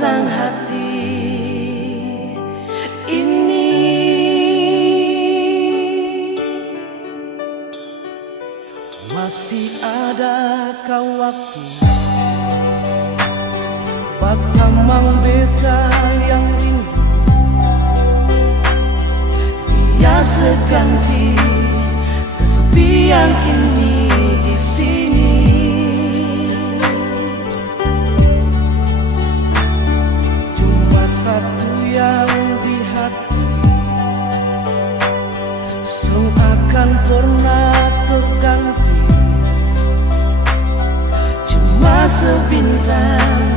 sebintang hati ini. Masih adakah waktu Batamang beta yang rindu, biar seganti kesepian ini di sini. Cuma satu yang di hati, seakan pernah terganti. Cuma sebintang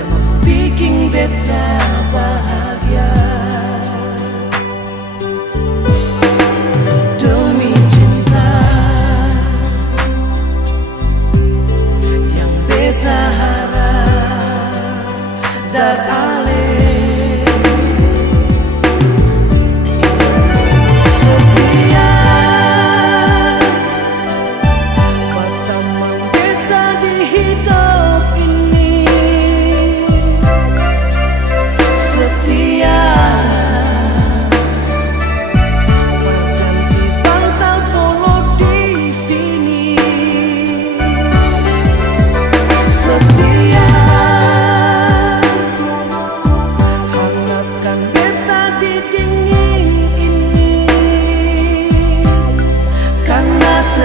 yang bikin beta bahagia. Demi cinta yang beta harap dan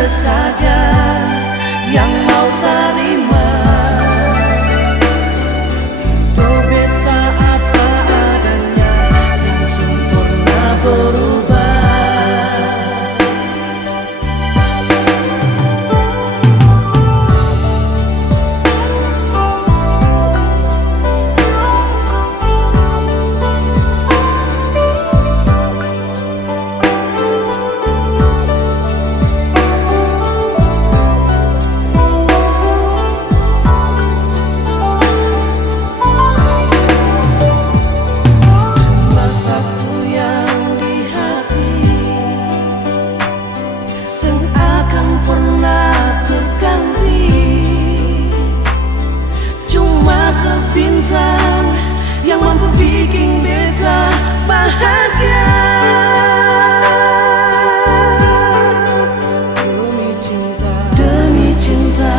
saja yang mau terima. Hidup beta apa adanya yang sempurna berubah. Sebintang yang mampu bikin beta bahagia. Demi cinta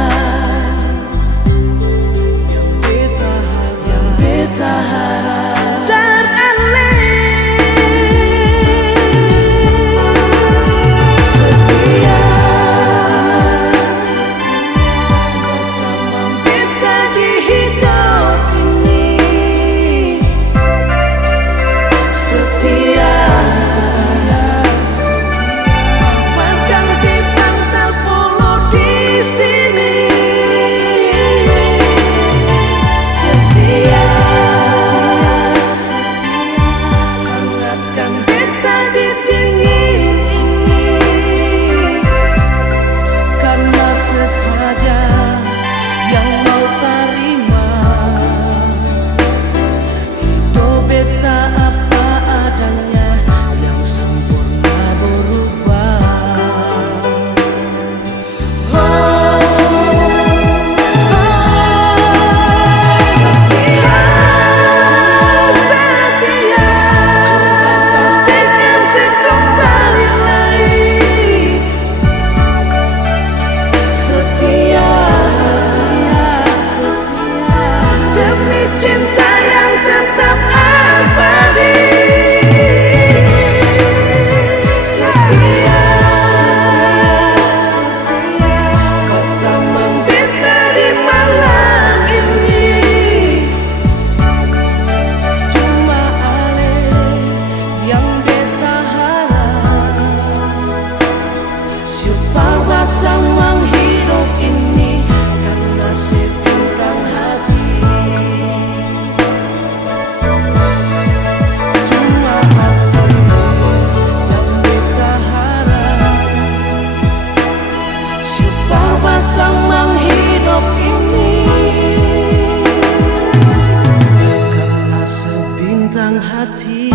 yang beta harap dan hati.